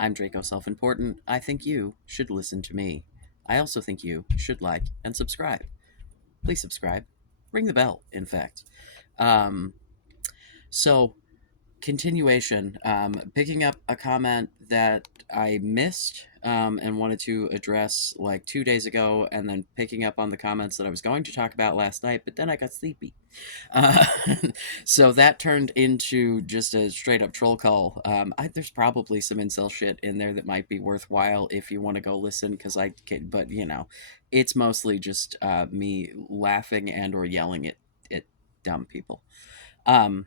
I'm Draco Self Important. I think you should listen to me. I also think you should like and subscribe. Please subscribe. Ring the bell, in fact. Um, so, continuation, picking up a comment that I missed and wanted to address like 2 days ago, and then picking up on the comments that I was going to talk about last night, but then I got sleepy. Uh, so that turned into just a straight up troll call. There's probably some incel shit in there that might be worthwhile if you want to go listen, because I can, but it's mostly just me laughing and or yelling at dumb people. Um,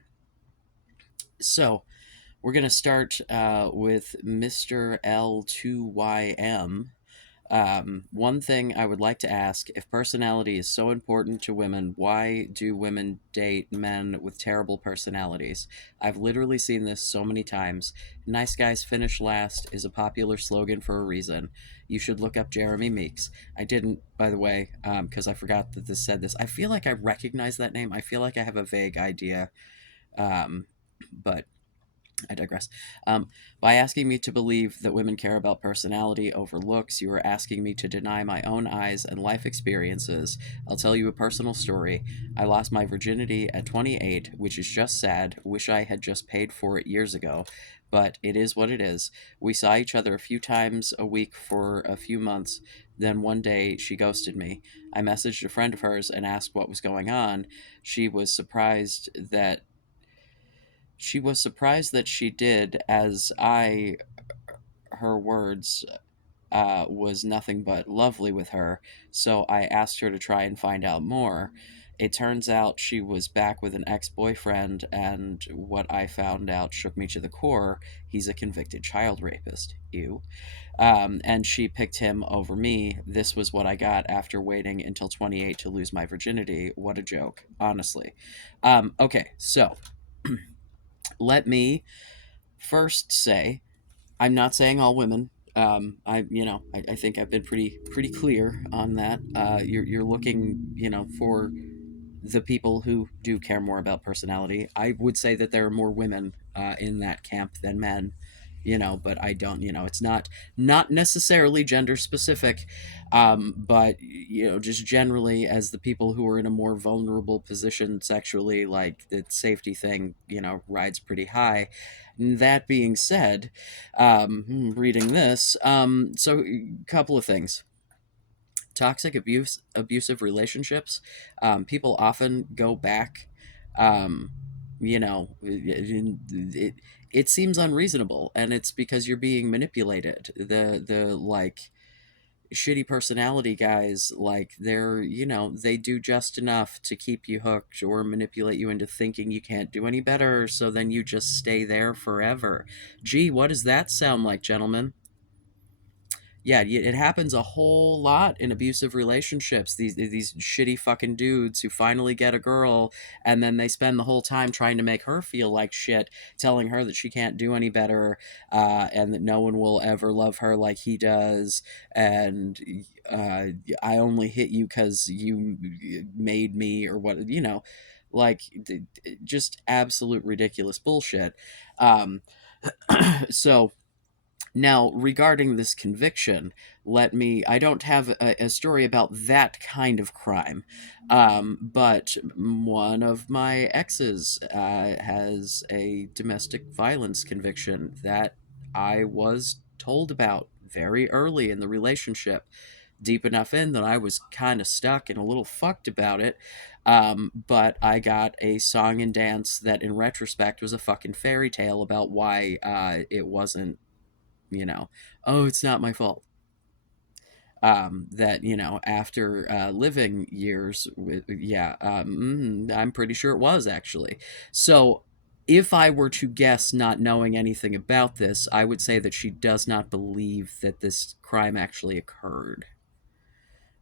so we're gonna start with Mr. L2YM. One thing I would like to ask, if personality is so important to women, why do women date men with terrible personalities? I've literally seen this so many times. Nice guys finish last is a popular slogan for a reason. You should look up Jeremy Meeks. I didn't, by the way, because I forgot that this said this. I feel like I recognize that name. I feel like I have a vague idea, um, but I digress. By asking me to believe that women care about personality over looks, you are asking me to deny my own eyes and life experiences. I'll tell you a personal story. I lost my virginity at 28, which is just sad. Wish I had just paid for it years ago. But it is what it is. We saw each other a few times a week for a few months. Then one day she ghosted me. I messaged a friend of hers and asked what was going on. She was surprised that she did, as her words, was nothing but lovely with her, so I asked her to try and find out more. It turns out she was back with an ex boyfriend, and what I found out shook me to the core. He's a convicted child rapist. Ew. And she picked him over me. This was what I got after waiting until 28 to lose my virginity. What a joke, honestly. Okay, so let me first say I'm not saying all women. I think I've been pretty clear on that. You're looking, for the people who do care more about personality. I would say that there are more women in that camp than men, but I don't, it's not necessarily gender specific, but just generally as the people who are in a more vulnerable position sexually, like the safety thing, rides pretty high. That being said, reading this, so a couple of things. Toxic abusive relationships, people often go back. um, it seems unreasonable, and it's because you're being manipulated. The like shitty personality guys, like they do just enough to keep you hooked or manipulate you into thinking you can't do any better, so then you just stay there forever. Gee, what does that sound like, gentlemen? Yeah, it happens a whole lot in abusive relationships. These shitty fucking dudes who finally get a girl, and then they spend the whole time trying to make her feel like shit, telling her that she can't do any better, and that no one will ever love her like he does, and uh, I only hit you because you made me, or what, like just absolute ridiculous bullshit. Um, so now, regarding this conviction, I don't have a story about that kind of crime, but one of my exes has a domestic violence conviction that I was told about very early in the relationship, deep enough in that I was kind of stuck and a little fucked about it. But I got a song and dance that, in retrospect, was a fucking fairy tale about why it wasn't, you know, oh, it's not my fault. That, after living years with, yeah, I'm pretty sure it was actually. So, if I were to guess, not knowing anything about this, I would say that she does not believe that this crime actually occurred.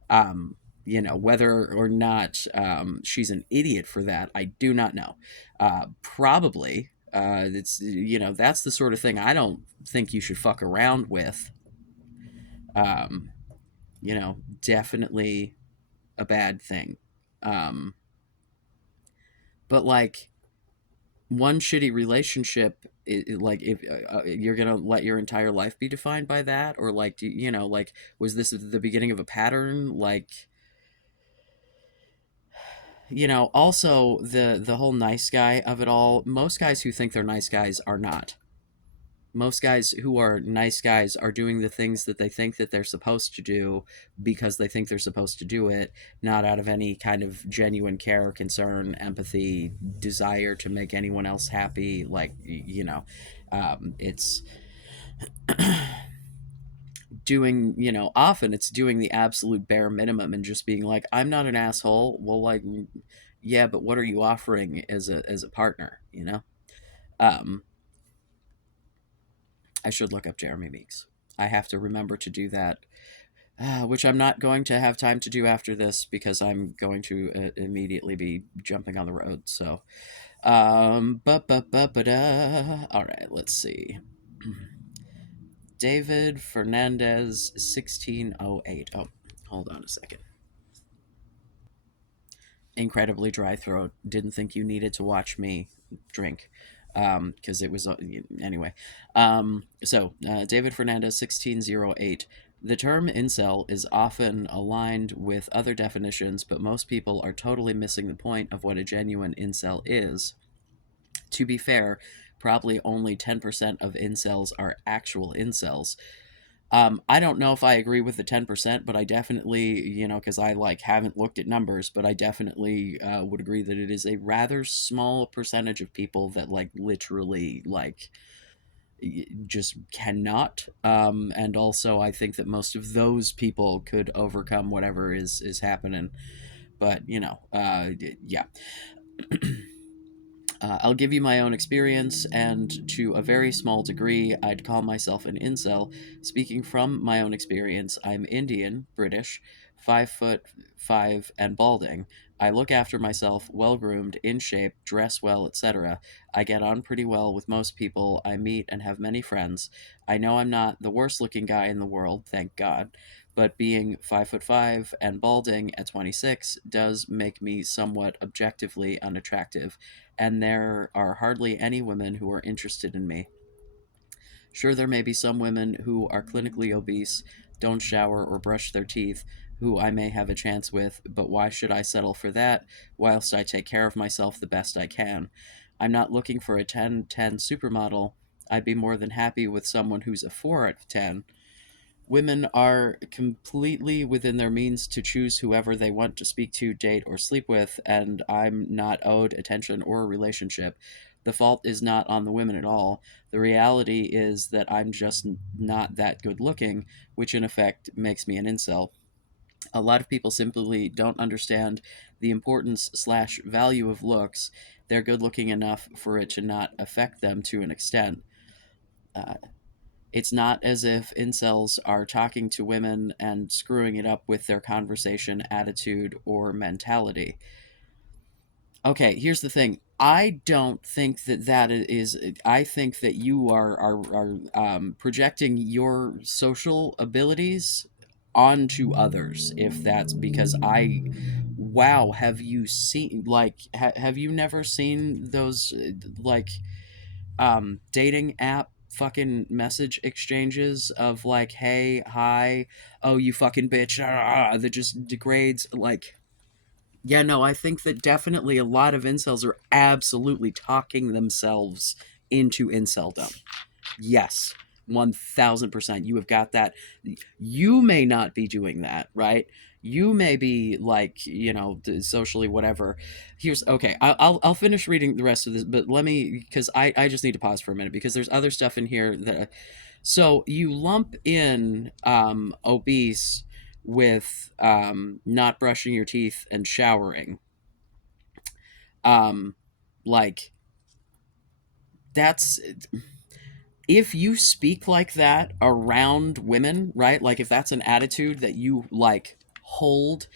Um, whether or not she's an idiot for that, I do not know. Probably. That's the sort of thing I don't think you should fuck around with. um, Definitely a bad thing. But like, one shitty relationship, like if you're gonna let your entire life be defined by that, or like like was this the beginning of a pattern? Like also the whole nice guy of it all. Most guys who think they're nice guys are not. Most guys who are nice guys are doing the things that they think that they're supposed to do because they think they're supposed to do it, not out of any kind of genuine care, concern, empathy, desire to make anyone else happy. Like it's doing often it's doing the absolute bare minimum and just being like, I'm not an asshole. Well, like, yeah, but what are you offering as a partner? um I should look up Jeremy Meeks. I have to remember to do that, which I'm not going to have time to do after this because I'm going to immediately be jumping on the road. So, all right, let's see. David Fernandez, 1608. Oh, hold on a second. Incredibly dry throat. Didn't think you needed to watch me drink because it was anyway. David Fernandez 1608. The term incel is often aligned with other definitions, but most people are totally missing the point of what a genuine incel is. To be fair, probably only 10% of incels are actual incels. I don't know if I agree with the 10%, but I definitely, because I like haven't looked at numbers, but I definitely would agree that it is a rather small percentage of people that like literally like just cannot. And also, I think that most of those people could overcome whatever is happening. But yeah. I'll give you my own experience, and to a very small degree, I'd call myself an incel. Speaking from my own experience, I'm Indian, British, 5'5", and balding. I look after myself, well groomed, in shape, dress well, etc. I get on pretty well with most people I meet and have many friends. I know I'm not the worst looking guy in the world, thank God, but being 5'5" and balding at 26 does make me somewhat objectively unattractive, and there are hardly any women who are interested in me. Sure, there may be some women who are clinically obese, don't shower or brush their teeth, who I may have a chance with, but why should I settle for that whilst I take care of myself the best I can? I'm not looking for a 10/10 supermodel. I'd be more than happy with someone who's a 4 out of 10. Women are completely within their means to choose whoever they want to speak to, date, or sleep with, and I'm not owed attention or a relationship. The fault is not on the women at all. The reality is that I'm just not that good looking, which in effect makes me an incel. A lot of people simply don't understand the importance slash value of looks. They're good looking enough for it to not affect them to an extent. Uh, it's not as if incels are talking to women and screwing it up with their conversation, attitude, or mentality. Okay, here's the thing. I don't think that is. I think that you are projecting your social abilities onto others. If that's because wow, have you seen have you never seen those like dating app fucking message exchanges of like, hey, hi, oh, you fucking bitch, that just degrades like. Yeah, no, I think that definitely a lot of incels are absolutely talking themselves into inceldom. Yes, 1000%. You have got that. You may not be doing that, right? You may be like, socially whatever. Here's okay. I'll finish reading the rest of this, but let me because I just need to pause for a minute because there's other stuff in here that. So you lump in obese with not brushing your teeth and showering. Um, like that's if you speak like that around women, right? Like if that's an attitude that you like hold,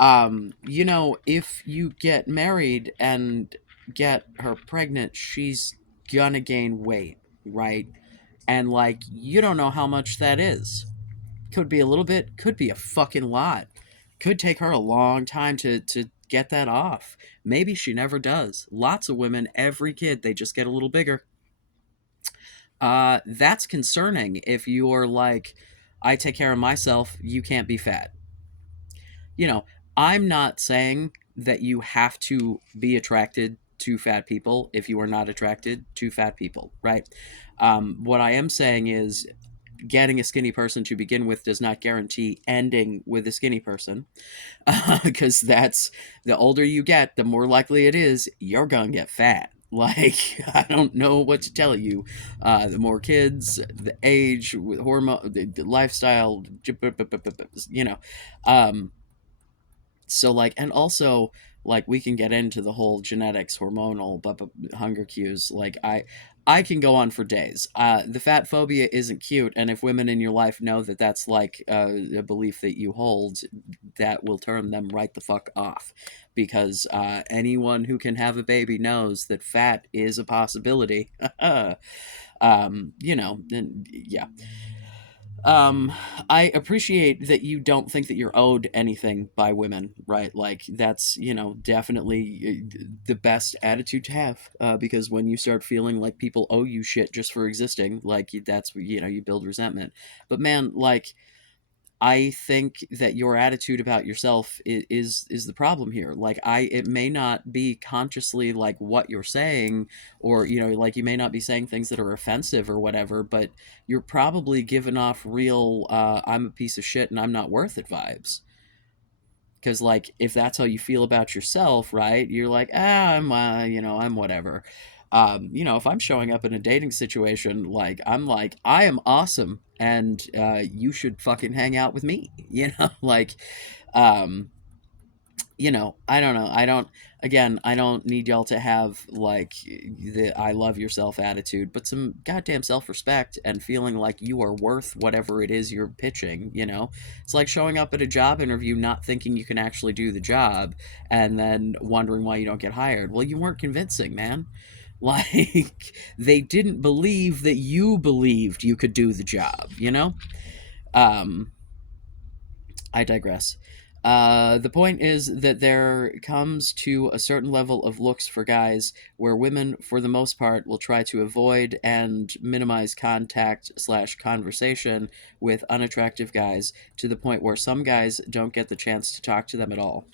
if you get married and get her pregnant, she's gonna gain weight, right? And like you don't know how much that is. Could be a little bit, could be a fucking lot. Could take her a long time to get that off. Maybe she never does. Lots of women, every kid, they just get a little bigger. That's concerning if you're like, I take care of myself, you can't be fat. You know, I'm not saying that you have to be attracted to fat people if you are not attracted to fat people, right? What I am saying is getting a skinny person to begin with does not guarantee ending with a skinny person, because that's, the older you get, the more likely it is you're gonna get fat. Like, I don't know what to tell you. The more kids, the age, hormone, the lifestyle, you know. Um, so like, and also like we can get into the whole genetics, hormonal, hunger cues. Like I can go on for days. The fat phobia isn't cute, and if women in your life know that that's like a belief that you hold, that will turn them right the fuck off, because anyone who can have a baby knows that fat is a possibility. You know, and yeah. um I appreciate that you don't think that you're owed anything by women, right? Like that's, you know, definitely the best attitude to have, because when you start feeling like people owe you shit just for existing, like that's, you know, you build resentment. But man, like, I think that your attitude about yourself is the problem here. Like, it may not be consciously like what you're saying, or you know, like you may not be saying things that are offensive or whatever, but you're probably giving off real I'm a piece of shit and I'm not worth it vibes. Because like if that's how you feel about yourself, right, you're like, I'm you know, I'm whatever. You know, if I'm showing up in a dating situation, like I'm like, I am awesome and you should fucking hang out with me. You know, like, um you know, I don't know. I don't, again, I don't need y'all to have like the I love yourself attitude, but some goddamn self respect and feeling like you are worth whatever it is you're pitching, you know? It's like showing up at a job interview not thinking you can actually do the job and then wondering why you don't get hired. Well, you weren't convincing, man. Like, they didn't believe that you believed you could do the job, you know? Um, I digress. The point is that there comes to a certain level of looks for guys where women, for the most part, will try to avoid and minimize contact slash conversation with unattractive guys to the point where some guys don't get the chance to talk to them at all.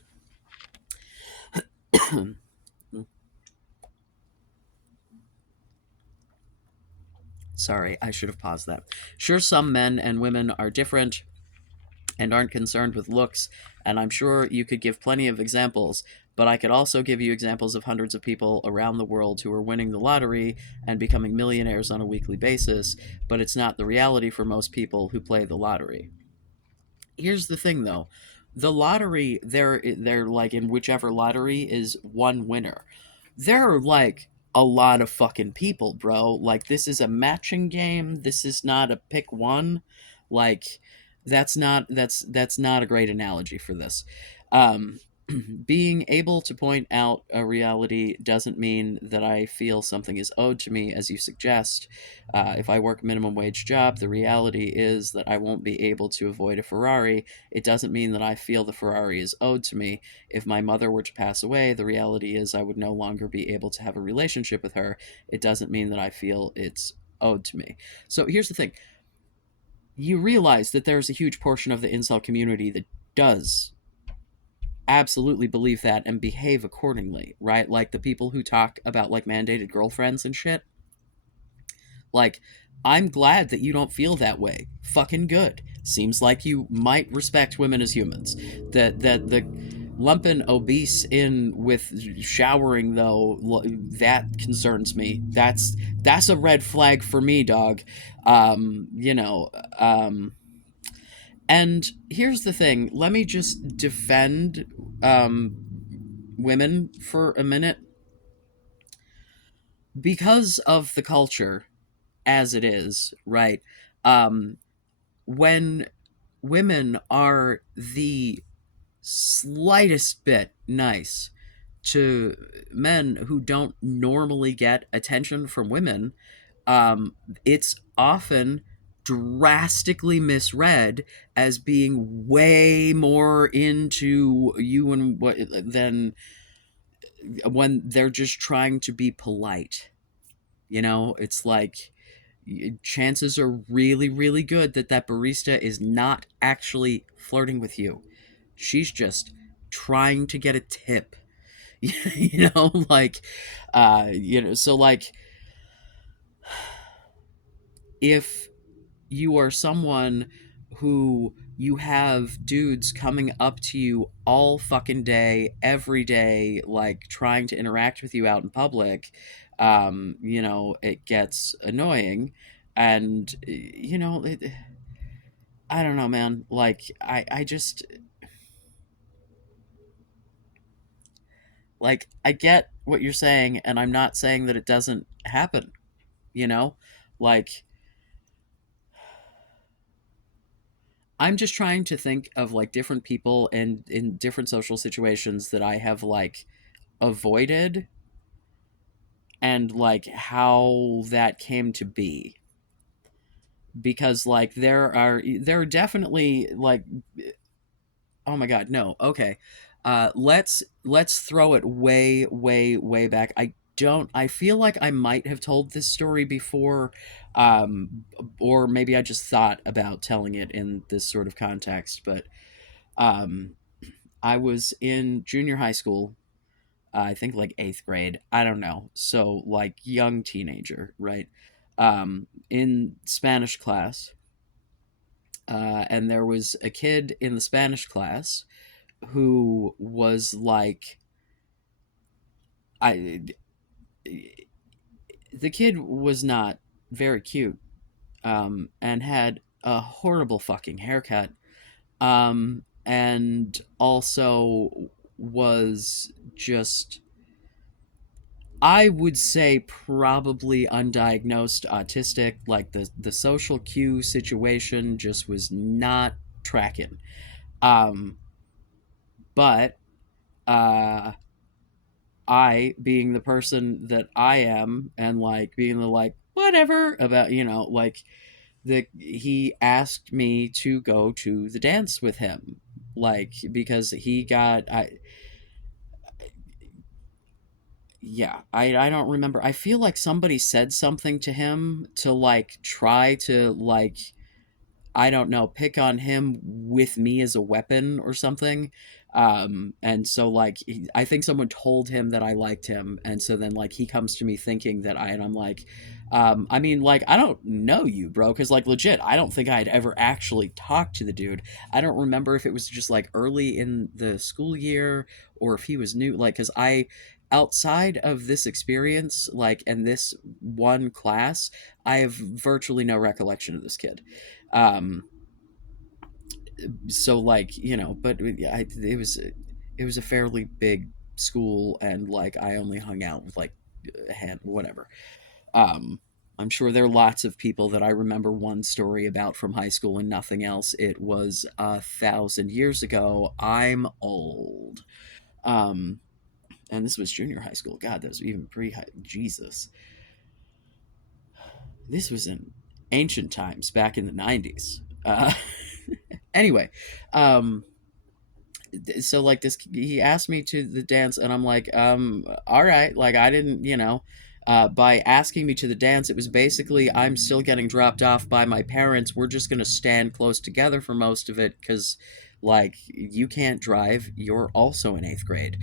Sorry, I should have paused that. Sure, some men and women are different and aren't concerned with looks, and I'm sure you could give plenty of examples, but I could also give you examples of hundreds of people around the world who are winning the lottery and becoming millionaires on a weekly basis, but it's not the reality for most people who play the lottery. Here's the thing though. The lottery, they're like, in whichever lottery is one winner. There are like a lot of fucking people, bro. Like, this is a matching game. This is not a pick one. Like, that's not a great analogy for this. Um being able to point out a reality doesn't mean that I feel something is owed to me, as you suggest. If I work a minimum wage job, the reality is that I won't be able to avoid a Ferrari. It doesn't mean that I feel the Ferrari is owed to me. If my mother were to pass away, the reality is I would no longer be able to have a relationship with her. It doesn't mean that I feel it's owed to me. So here's the thing, you realize that there's a huge portion of the incel community that does absolutely believe that and behave accordingly, right? Like the people who talk about like mandated girlfriends and shit. Like, I'm glad that you don't feel that way. Fucking good. Seems like you might respect women as humans. That the lumping obese in with showering though, that concerns me. That's a red flag for me, dog. You know, and here's the thing. Let me just defend um women for a minute. Because of the culture as it is, right? Um, when women are the slightest bit nice to men who don't normally get attention from women, it's often drastically misread as being way more into you and what than when they're just trying to be polite. You know, it's like chances are really, really good that that barista is not actually flirting with you. She's just trying to get a tip. You know, like, so like, if you are someone who you have dudes coming up to you all fucking day, every day, like trying to interact with you out in public, it gets annoying. And, I don't know, man. Like, I just, like, I get what you're saying, and I'm not saying that it doesn't happen, you know? Like, I'm just trying to think of like different people and in different social situations that I have like avoided and like how that came to be, because like there are definitely like, oh my god, no, okay, let's throw it way, way, way back. I feel like I might have told this story before, um or maybe I just thought about telling it in this sort of context, but um I was in junior high school, I think like eighth grade. I don't know. So like young teenager, right? In Spanish class, and there was a kid in the Spanish class who was like, I. The kid was not very cute, and had a horrible fucking haircut, and also was just, I would say, probably undiagnosed autistic. Like the social cue situation just was not tracking. Um, but uh, I, being the person that I am, and like being the like whatever about, like, the he asked me to go to the dance with him, like because he got I yeah, I don't remember. I feel like somebody said something to him to like try to like, I don't know, pick on him with me as a weapon or something. And so like I think someone told him that I liked him, and so then like he comes to me thinking that and I'm like, I mean, like, I don't know you, bro, because like legit, I don't think I had ever actually talked to the dude. I don't remember if it was just like early in the school year or if he was new, like, because I, outside of this experience, like, and this one class, I have virtually no recollection of this kid. um so like, but it was a fairly big school, and like I only hung out with like a hand whatever. um I'm sure there are lots of people that I remember one story about from high school and nothing else. It was 1,000 years ago. I'm old. um and this was junior high school. God, that was even pre-high. Jesus, this was in ancient times back in the 90s. Anyway, um so like this, he asked me to the dance, and I'm like, all right, like I didn't, by asking me to the dance, it was basically, I'm still getting dropped off by my parents, we're just going to stand close together for most of it, because like you can't drive, you're also in eighth grade.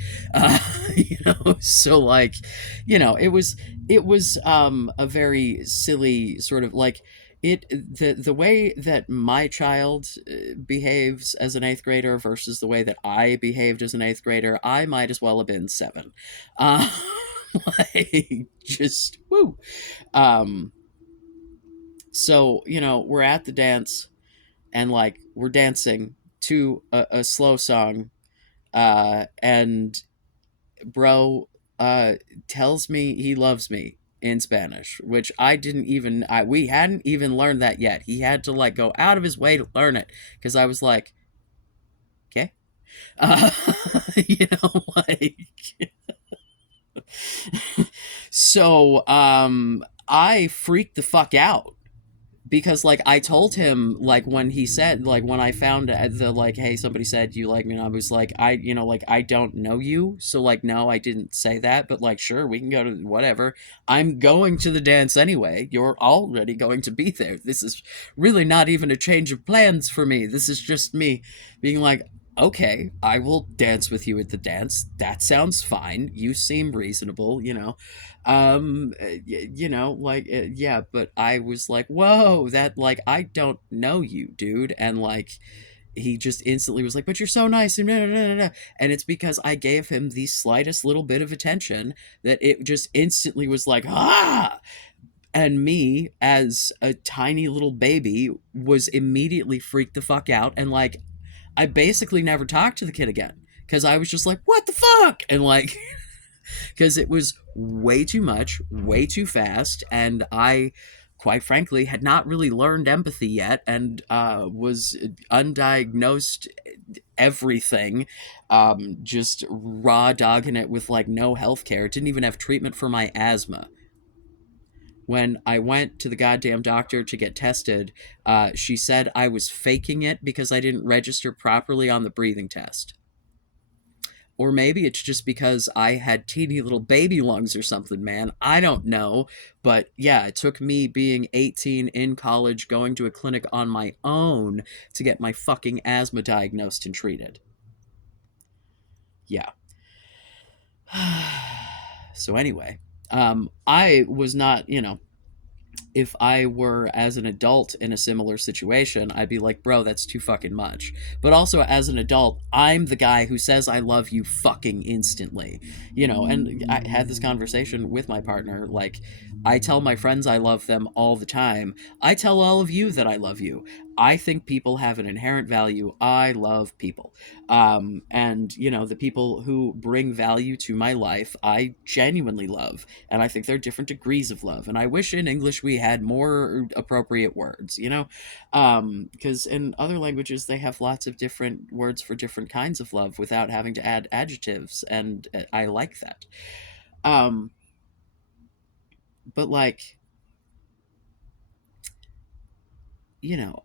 So like, it was a very silly sort of like, the way that my child behaves as an eighth grader versus the way that I behaved as an eighth grader, I might as well have been seven. Uh, like, just woo. Um, so we're at the dance, and like we're dancing to a slow song, and bro tells me he loves me in Spanish, which I didn't even we hadn't even learned that yet. He had to like go out of his way to learn it, because I was like, okay. uh, like, so I freaked the fuck out, because like I told him, like when he said, like when I found the like, hey, somebody said you like me, and I was like, I, like I don't know you, so like no, I didn't say that, but like sure, we can go to whatever. I'm going to the dance anyway. You're already going to be there. This is really not even a change of plans for me. This is just me being like, okay, I will dance with you at the dance. That sounds fine. You seem reasonable, like yeah, but I was like, whoa, that like I don't know you, dude. And like he just instantly was like, but you're so nice, and and it's because I gave him the slightest little bit of attention that it just instantly was like, ah. And me as a tiny little baby was immediately freaked the fuck out, and like I basically never talked to the kid again because I was just like, what the fuck, and like because it was way too much, way too fast, and I, quite frankly, had not really learned empathy yet, and was undiagnosed everything, just raw dogging it with like no health care. Didn't even have treatment for my asthma. When I went to the goddamn doctor to get tested, she said I was faking it because I didn't register properly on the breathing test. Or maybe it's just because I had teeny little baby lungs or something, man. I don't know. But yeah, it took me being 18 in college, going to a clinic on my own to get my fucking asthma diagnosed and treated. Yeah. So anyway, I was not, if I were as an adult in a similar situation, I'd be like, bro, that's too fucking much. But also, as an adult, I'm the guy who says I love you fucking instantly. And I had this conversation with my partner. Like, I tell my friends I love them all the time. I tell all of you that I love you. I think people have an inherent value. I love people. And, the people who bring value to my life, I genuinely love. And I think there are different degrees of love. And I wish in English we had more appropriate words, because in other languages they have lots of different words for different kinds of love without having to add adjectives, and I like that. Um, but like,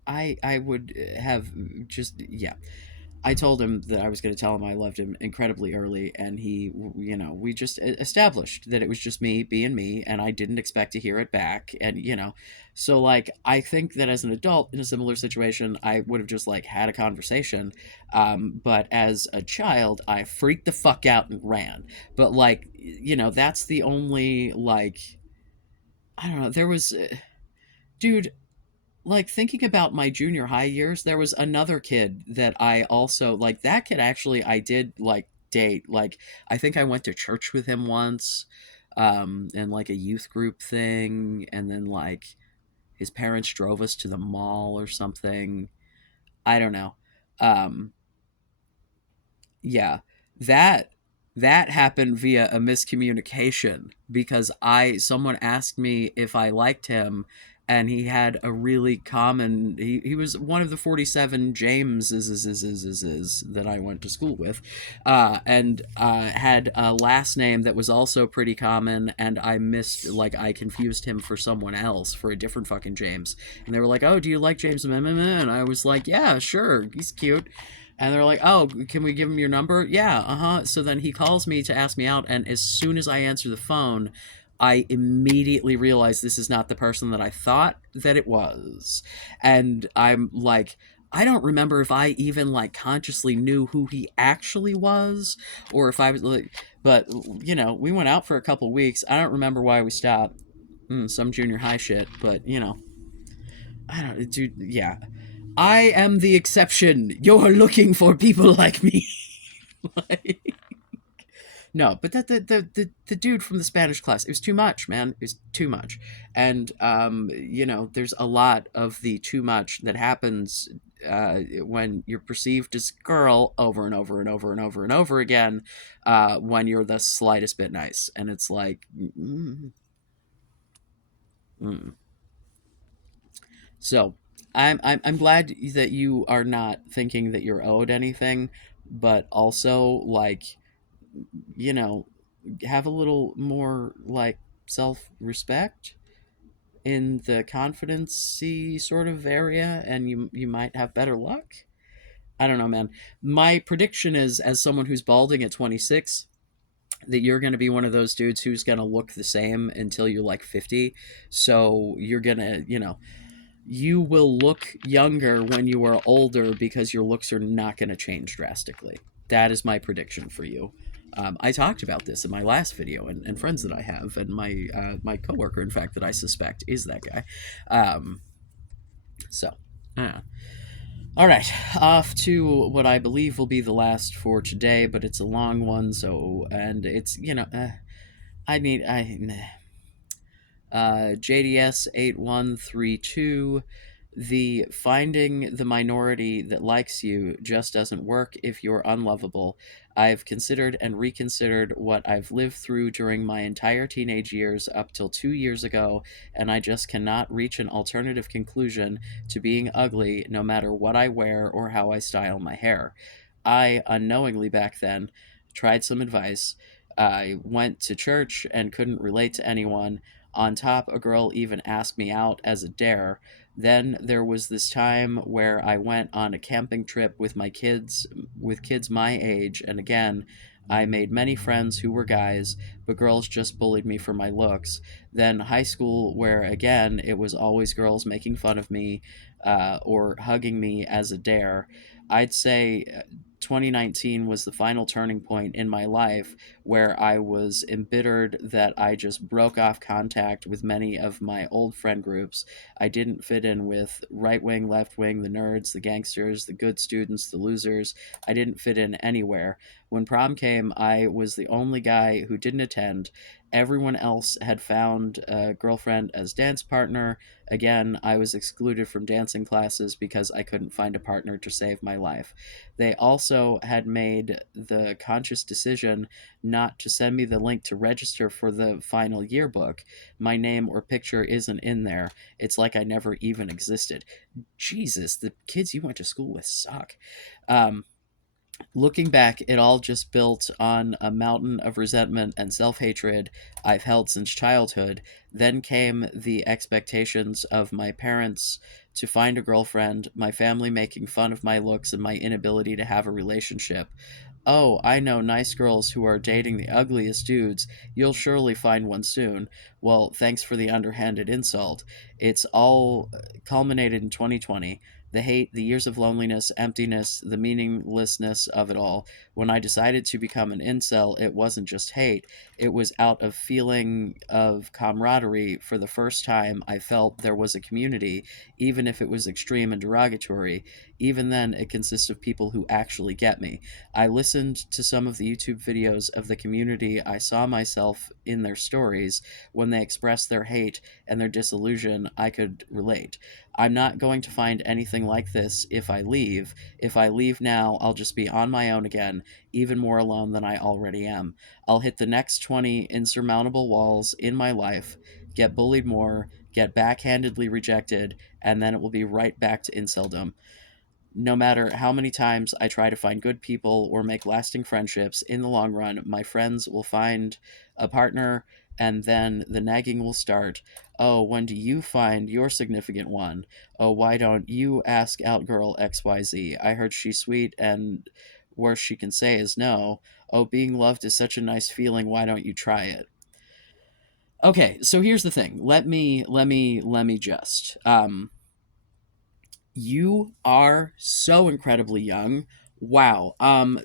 I would have just, yeah. I told him that I was going to tell him I loved him incredibly early, and he, we just established that it was just me being me, and I didn't expect to hear it back. And, so like, I think that as an adult in a similar situation, I would have just like had a conversation. But as a child, I freaked the fuck out and ran. But like, that's the only, like, I don't know, there was, dude, like thinking about my junior high years, there was another kid that I also like. That kid actually, I did like date. Like, I think I went to church with him once, and like a youth group thing, and then like his parents drove us to the mall or something. I don't know. Um, yeah, that that happened via a miscommunication because I someone asked me if I liked him, and he had a really common, he was one of the 47 Jameses that I went to school with, and had a last name that was also pretty common, and I missed, like, I confused him for someone else, for a different fucking James. And they were like, oh, do you like James? And I was like, yeah, sure, he's cute. And they're like, oh, can we give him your number? Yeah, uh-huh. So then he calls me to ask me out, and as soon as I answer the phone, I immediately realize this is not the person that I thought that it was. And I'm like, I don't remember if I even like consciously knew who he actually was, or if I was like, but we went out for a couple weeks. I don't remember why we stopped. Some junior high shit, but I don't, dude. Yeah, I am the exception. You're looking for people like me. Like, no, but the dude from the Spanish class, it was too much, man. It was too much. And there's a lot of the too much that happens when you're perceived as a girl over and over and over and over and over again, when you're the slightest bit nice. And it's like, mm. So I'm glad that you are not thinking that you're owed anything, but also like, you know have a little more like self respect. in the confidency sort of area, and you might have better luck. I don't know, man. My prediction is, as someone who's balding at 26, that you're going to be one of those dudes who's going to look the same until you're like 50. So you're going to, you will look younger when you are older because your looks are not going to change drastically. That is my prediction for you. I talked about this in my last video, and friends that I have, and my coworker, in fact, that I suspect is that guy. Um, so, uh, all right, off to what I believe will be the last for today, but it's a long one. So, and it's I need I JDS 8132. The finding the minority that likes you just doesn't work if you're unlovable. I've considered and reconsidered what I've lived through during my entire teenage years up till 2 years ago, and I just cannot reach an alternative conclusion to being ugly no matter what I wear or how I style my hair. I unknowingly back then tried some advice. I went to church and couldn't relate to anyone. On top, a girl even asked me out as a dare. Then there was this time where I went on a camping trip with kids my age, and again, I made many friends who were guys, but girls just bullied me for my looks. Then high school, where again, it was always girls making fun of me or hugging me as a dare. I'd say 2019 was the final turning point in my life where I was embittered that I just broke off contact with many of my old friend groups. I didn't fit in with right wing, left wing, the nerds, the gangsters, the good students, the losers. I didn't fit in anywhere. When prom came, I was the only guy who didn't attend. Everyone else had found a girlfriend as dance partner. Again, I was excluded from dancing classes because I couldn't find a partner to save my life. They also had made the conscious decision not to send me the link to register for the final yearbook. My name or picture isn't in there. It's like I never even existed. Jesus, the kids you went to school with suck. Um, Looking back, it all just built on a mountain of resentment and self hatred I've held since childhood. Then came the expectations of my parents to find a girlfriend, my family making fun of my looks and my inability to have a relationship. Oh, I know nice girls who are dating the ugliest dudes. You'll surely find one soon. Well, thanks for the underhanded insult. It's all culminated in 2020. The hate, the years of loneliness, emptiness, the meaninglessness of it all. When I decided to become an incel, it wasn't just hate. It was out of feeling of camaraderie. For the first time, I felt there was a community, even if it was extreme and derogatory. Even then, it consists of people who actually get me. I listened to some of the YouTube videos of the community. I saw myself in their stories. When they expressed their hate and their disillusion, I could relate. I'm not going to find anything like this if I leave. If I leave now, I'll just be on my own again, even more alone than I already am. I'll hit the next 20 insurmountable walls in my life, get bullied more, get backhandedly rejected, and then it will be right back to inceldom. No matter how many times I try to find good people or make lasting friendships, in the long run, my friends will find a partner and then the nagging will start. Oh, when do you find your significant one? Oh, why don't you ask out girl XYZ? I heard she's sweet and worst she can say is no. Oh, being loved is such a nice feeling. Why don't you try it? Okay, so here's the thing. Let me just you are so incredibly young. Wow.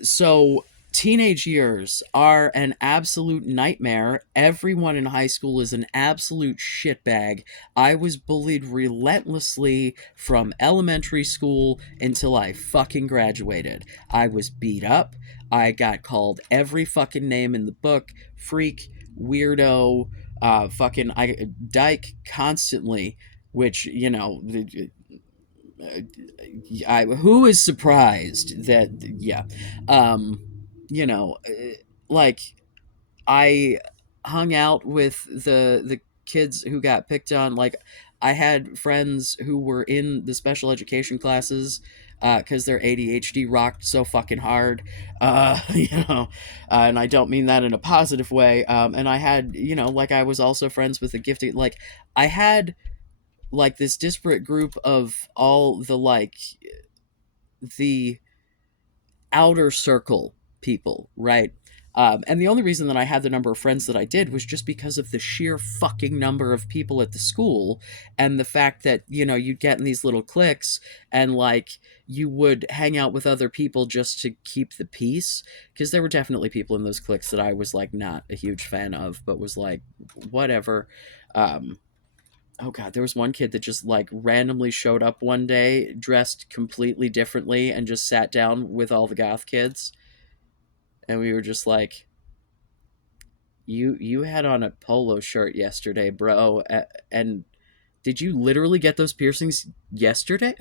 So teenage years are an absolute nightmare. Everyone in high school is an absolute shitbag. I was bullied relentlessly from elementary school until I fucking graduated. I was beat up. I got called every fucking name in the book. Freak, weirdo, fucking dyke constantly, which, who is surprised that yeah you know like I hung out with the kids who got picked on. Like I had friends who were in the special education classes because their ADHD rocked so fucking hard, and I don't mean that in a positive way. And I had, like I was also friends with the gifted. Like I had like this disparate group of all the like the outer circle people, right? And the only reason that I had the number of friends that I did was just because of the sheer fucking number of people at the school, and the fact that, you'd get in these little cliques, and like you would hang out with other people just to keep the peace. Because there were definitely people in those cliques that I was like not a huge fan of, but was like, whatever. Um, oh god, there was one kid that just like randomly showed up one day dressed completely differently and just sat down with all the goth kids, and we were just like, you had on a polo shirt yesterday, bro, and did you literally get those piercings yesterday?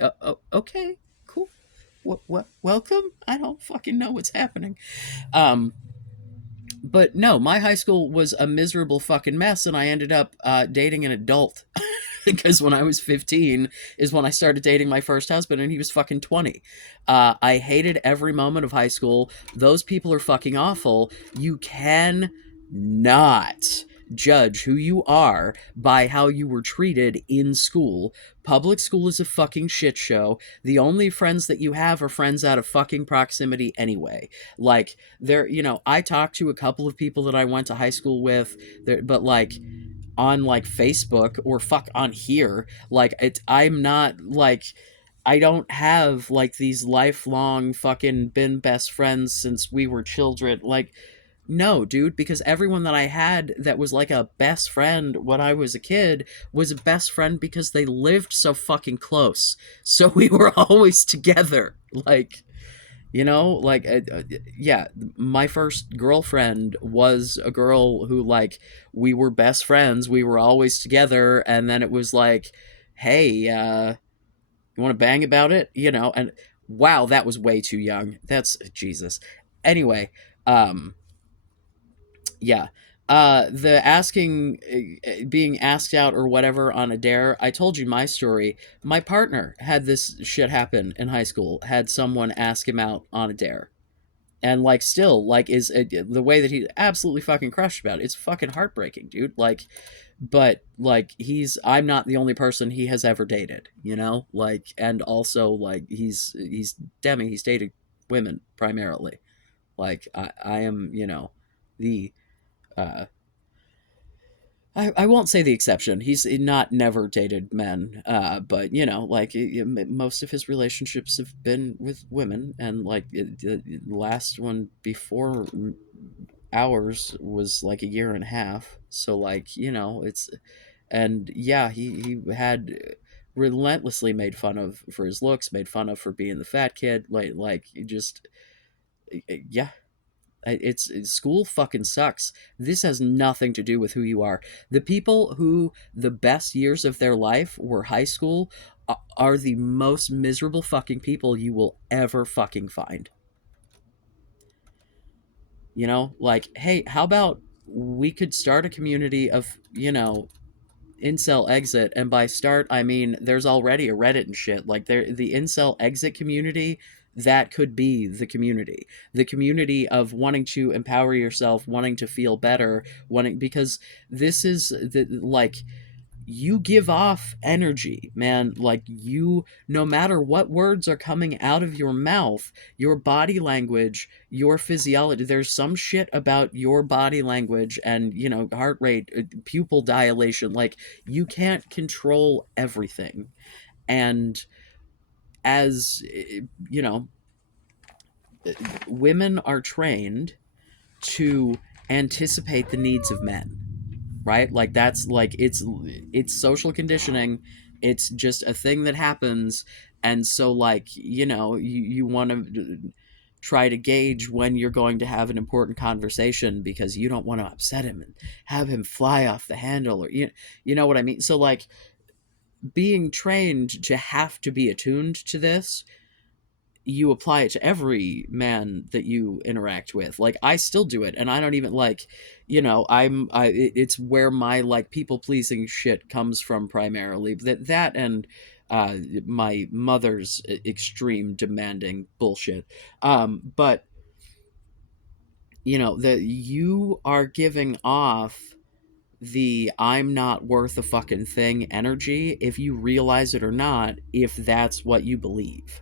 Okay, cool. What welcome. I don't fucking know what's happening. um but no, my high school was a miserable fucking mess, and I ended up dating an adult. Because when I was 15 is when I started dating my first husband, and he was fucking 20. I hated every moment of high school. Those people are fucking awful. You can not judge who you are by how you were treated in school. Public school is a fucking shit show. The only friends that you have are friends out of fucking proximity anyway. Like, I talked to a couple of people that I went to high school with, but like on like Facebook or fuck on here, like I'm not like, I don't have like these lifelong fucking been best friends since we were children. Like, no, dude, because everyone that I had that was like a best friend when I was a kid was a best friend because they lived so fucking close. So we were always together. Like, yeah, my first girlfriend was a girl who, like, we were best friends, we were always together, and then it was like, hey, you want to bang about it, and wow, that was way too young. That's Jesus. Anyway, um yeah, the asking, being asked out or whatever on a dare, I told you my story. My partner had this shit happen in high school, had someone ask him out on a dare, and like still like is the way that he absolutely fucking crushed about it. It's fucking heartbreaking, dude. Like, but like I'm not the only person he has ever dated, like, and also like he's Demi, he's dated women primarily. Like I am, the uh I won't say the exception. He's not never dated men, but like most of his relationships have been with women, and like the last one before ours was like a year and a half. So like it's, and yeah, he had relentlessly made fun of for his looks, made fun of for being the fat kid, like just yeah, school fucking sucks. This has nothing to do with who you are. The people who the best years of their life were high school are the most miserable fucking people you will ever fucking find. Like, hey, how about we could start a community of, Incel Exit, and by start I mean there's already a Reddit and shit. Like, the Incel Exit community, that could be the community of wanting to empower yourself, wanting to feel better, wanting, because this is the like, you give off energy, man. Like, no matter what words are coming out of your mouth, your body language, your physiology, there's some shit about your body language and, heart rate, pupil dilation. Like, you can't control everything. And as you know, women are trained to anticipate the needs of men, right? Like, that's like, it's social conditioning. It's just a thing that happens. And so like, you want to try to gauge when you're going to have an important conversation, because you don't want to upset him and have him fly off the handle, or you know what I mean. So like, being trained to have to be attuned to this, you apply it to every man that you interact with. Like, I still do it, and I don't even like, it's where my like people pleasing shit comes from primarily. That and my mother's extreme demanding bullshit. But that you are giving off the I'm not worth a fucking thing energy, if you realize it or not, if that's what you believe.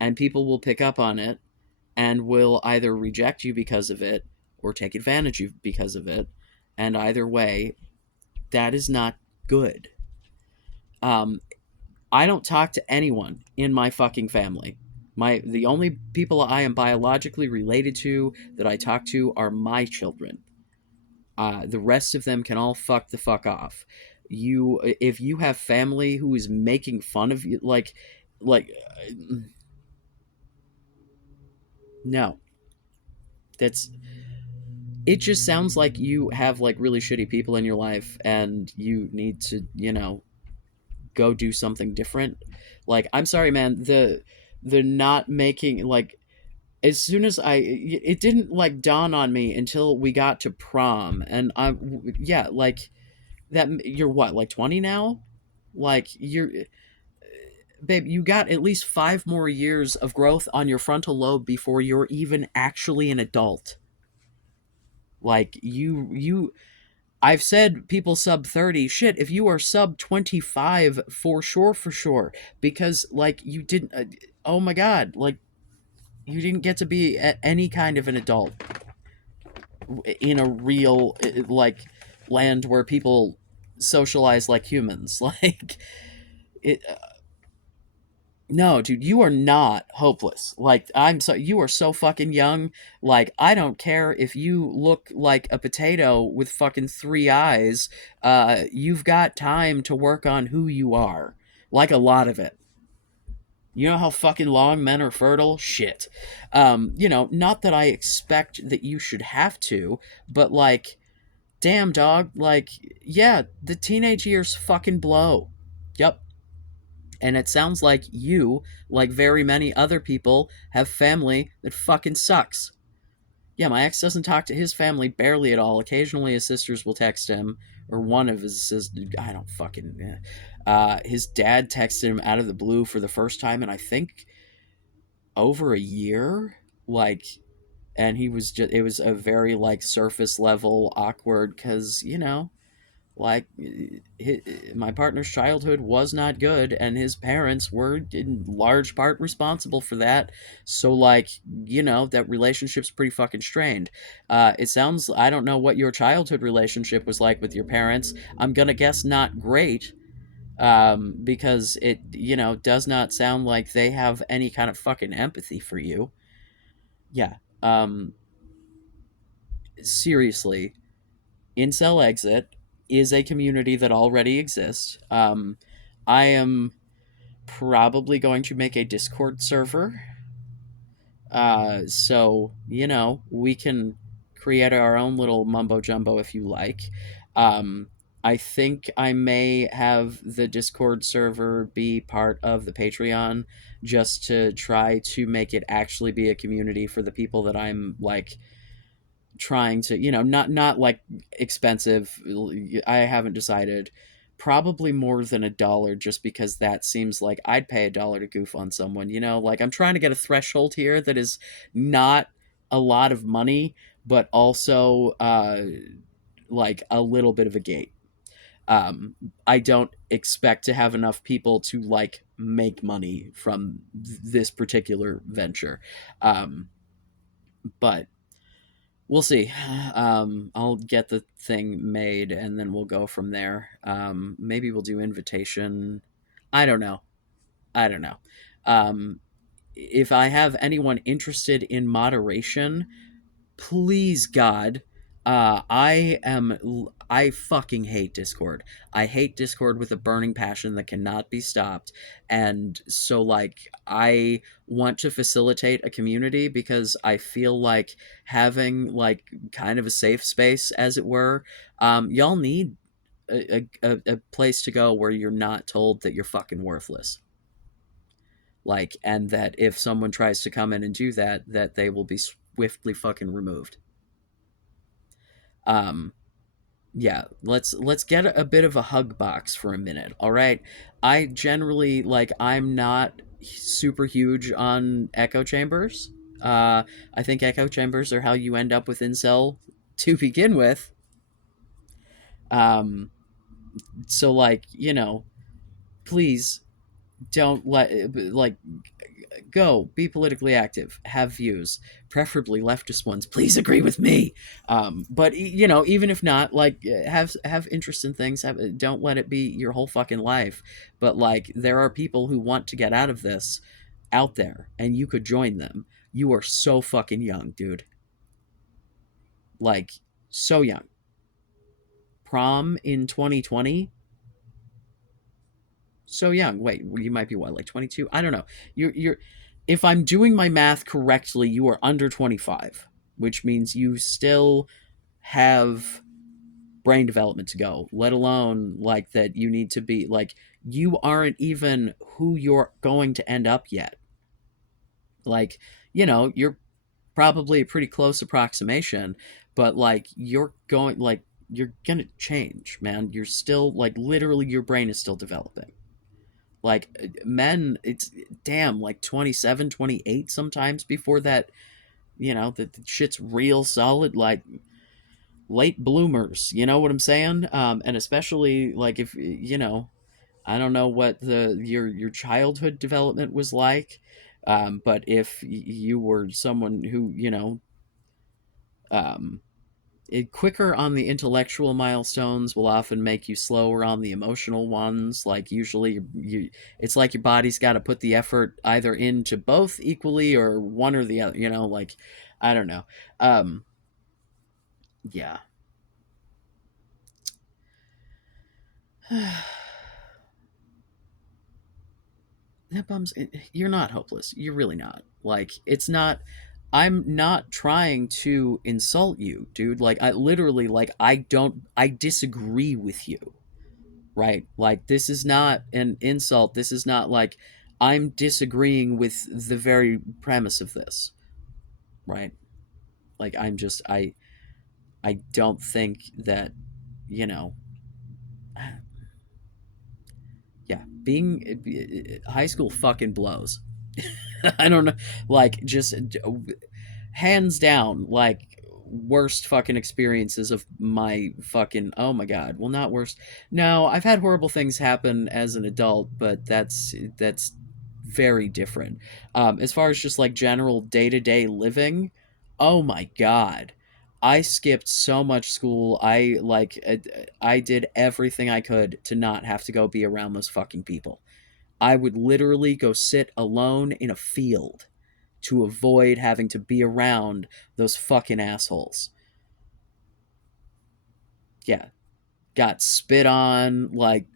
And people will pick up on it and will either reject you because of it or take advantage of you because of it. And either way, that is not good. Um, I don't talk to anyone in my fucking family. The only people I am biologically related to that I talk to are my children. The rest of them can all fuck the fuck off. If you have family who is making fun of you, like, no, that's it. Just sounds like you have like really shitty people in your life, and you need to, go do something different. Like, I'm sorry, man. The not making like as soon as it didn't like dawn on me until we got to prom, and yeah, like that. You're what, like 20 now? Like you're babe, you got at least 5 more years of growth on your frontal lobe before you're even actually an adult. Like I've said people sub 30. Shit, if you are sub 25, for sure, for sure. Because, like, you didn't. Oh my god. Like, you didn't get to be any kind of an adult in a real, like, land where people socialize like humans. Like, it. No, dude, you are not hopeless. Like, I'm so you are so fucking young. Like, I don't care if you look like a potato with fucking 3 eyes. You've got time to work on who you are. Like a lot of it. You know how fucking long men are fertile? Shit. Not that I expect that you should have to, but like, damn dog, like, yeah, the teenage years fucking blow. Yep. And it sounds like you, like very many other people, have family that fucking sucks. Yeah, my ex doesn't talk to his family barely at all. Occasionally, his sisters will text him, or one of his sisters. I don't fucking. His dad texted him out of the blue for the first time in, I think, over a year. Like, and he was just. It was a very, like, surface level awkward because, like, my partner's childhood was not good, and his parents were in large part responsible for that. So, like, that relationship's pretty fucking strained. It sounds, I don't know what your childhood relationship was like with your parents. I'm gonna guess not great, because it, does not sound like they have any kind of fucking empathy for you. Yeah. Seriously, Incel Exit is a community that already exists. I am probably going to make a Discord server. So, we can create our own little mumbo jumbo if you like. Um, I think I may have the Discord server be part of the Patreon just to try to make it actually be a community for the people that I'm like trying to, not like expensive. I haven't decided. Probably more than $1, just because that seems like I'd pay $1 to goof on someone. Like, I'm trying to get a threshold here that is not a lot of money, but also like a little bit of a gate. I don't expect to have enough people to like make money from this particular venture. But we'll see. I'll get the thing made, and then we'll go from there. Maybe we'll do invitation. I don't know. I don't know. Um, if I have anyone interested in moderation, please God, I fucking hate Discord. I hate Discord with a burning passion that cannot be stopped. And so, like, I want to facilitate a community because I feel like having, like, kind of a safe space, as it were. Y'all need a place to go where you're not told that you're fucking worthless. Like, and that if someone tries to come in and do that, that they will be swiftly fucking removed. Um, yeah, let's get a bit of a hug box for a minute. All right, I generally, like, I'm not super huge on echo chambers. I think echo chambers are how you end up with incel to begin with. Um, so like, please don't like go be politically active, have views, preferably leftist ones. Please agree with me. But even if not, like have interest in things. Don't let it be your whole fucking life. But like, there are people who want to get out of this out there, and you could join them. You are so fucking young, dude. Like, so young. Prom in 2020. So young. Wait, you might be what, like 22? I don't know. You're if I'm doing my math correctly, you are under 25, which means you still have brain development to go, let alone like that you need to be like, you aren't even who you're going to end up yet. Like, you're probably a pretty close approximation, but like you're going to change, man. You're still like, literally your brain is still developing. Like men, it's damn like 27, 28 sometimes before that, the shit's real solid, like late bloomers, you know what I'm saying? And especially like, if I don't know what your childhood development was like, but if you were someone who, um quicker on the intellectual milestones will often make you slower on the emotional ones. Like, usually it's like your body's got to put the effort either into both equally or one or the other, like, I don't know. um yeah. That bums. You're not hopeless, you're really not. Like, it's not. I'm not trying to insult you, dude. Like, I literally, like, I disagree with you, right? Like, this is not an insult. This is not like I'm disagreeing with the very premise of this, right? Like, I don't think that, you know, yeah, being high school fucking blows. I don't know, like, just hands down, like, worst fucking experiences of my fucking, oh my god. Well, not worst. No, I've had horrible things happen as an adult, but that's very different. As far as just like general day-to-day living, oh my god. I skipped so much school. I did everything I could to not have to go be around those fucking people. I would literally go sit alone in a field to avoid having to be around those fucking assholes. Yeah, got spit on, like,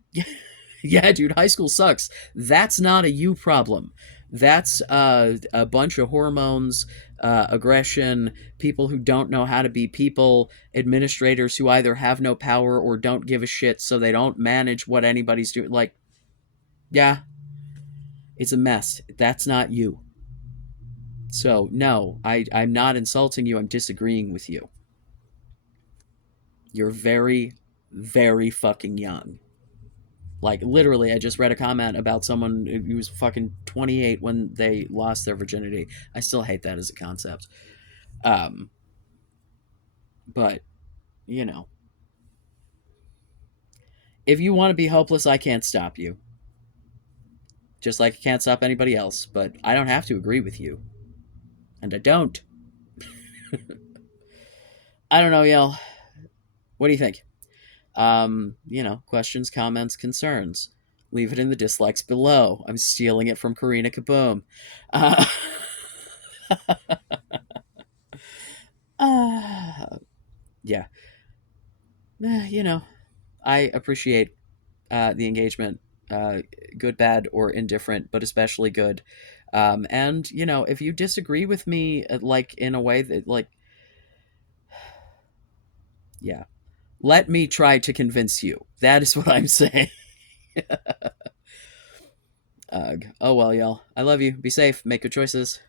yeah, dude, high school sucks. That's not a you problem. That's a bunch of hormones, aggression, people who don't know how to be people, administrators who either have no power or don't give a shit, so they don't manage what anybody's doing. Like, yeah, it's a mess. That's not you. So, no, I'm not insulting you. I'm disagreeing with you. You're very, very fucking young. Like, literally, I just read a comment about someone who was fucking 28 when they lost their virginity. I still hate that as a concept. Um, but, you know, if you want to be hopeless, I can't stop you. Just like I can't stop anybody else. But I don't have to agree with you. And I don't. I don't know, y'all. What do you think? Questions, comments, concerns. Leave it in the dislikes below. I'm stealing it from Karina Kaboom. Uh, yeah. I appreciate the engagement, uh, good, bad, or indifferent, but especially good. And, if you disagree with me, like, in a way that, like, yeah, let me try to convince you. That is what I'm saying. Ugh. Oh, well, y'all. I love you. Be safe. Make good choices.